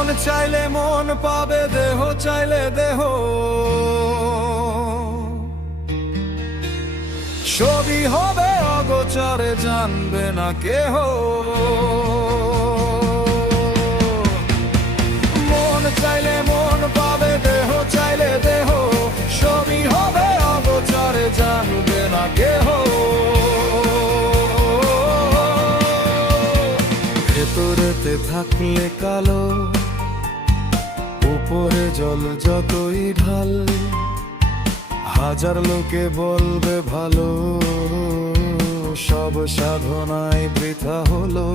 মন চাইলে মন পাবে, দেহ চাইলে দেহ। ছবি হবে অগোচরে, জানবে না কেহ। মন চাইলে মন পাবে, দেহ চাইলে দেহ। ছবি হবে অগোচরে, জানবে না কেহ। ভেতরেতে থাকলে কালো, উপরে জল যতই ঢাল, হাজার লোকে বলবে ভালো, সব সাধনায় বৃথা হলো।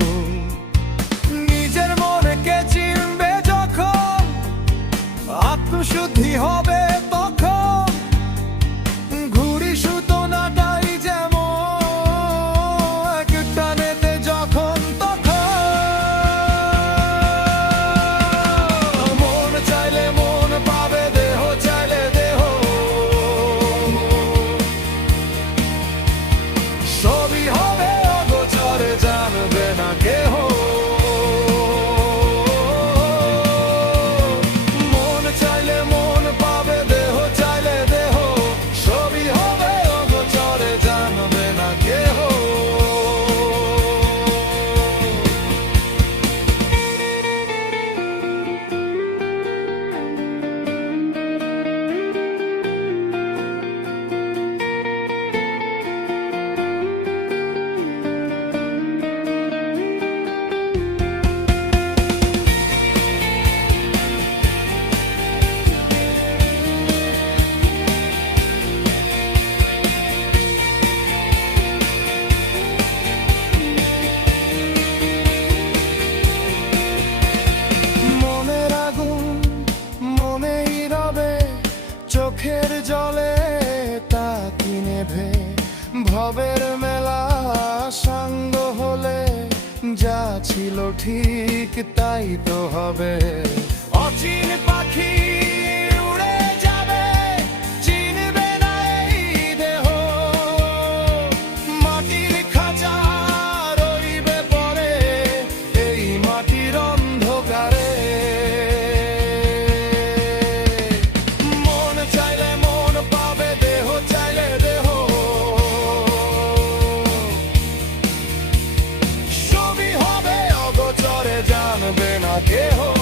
নিজের মনকে চিনবে যখন, আত্মশুদ্ধি হবে তখন। ঘুড়ি সুতো নাটাই যেমন, এক টানেতে যখন তখন। মন চাইলে মন পাবে, দেহ চাইলে দেহ। ছবি হবে অগোচরে, জানবে না কেহ। মন চাইলে মন পাবে, দেহ চাইলে দেহ। ছবি হবে অগোচরে, জানবে না কেহ। চোখের জলে তা কিনেভে, ভবের মেলা সাঙ্গ হলে, যা ছিল ঠিক তাই তো হবে। অচিন পাখি উড়ে যাবে, চিনবে না এই দেহ। মাটির খাঁচা রইবে পরে, এই মাটির অন্ধকারে। জানবে না কেহ।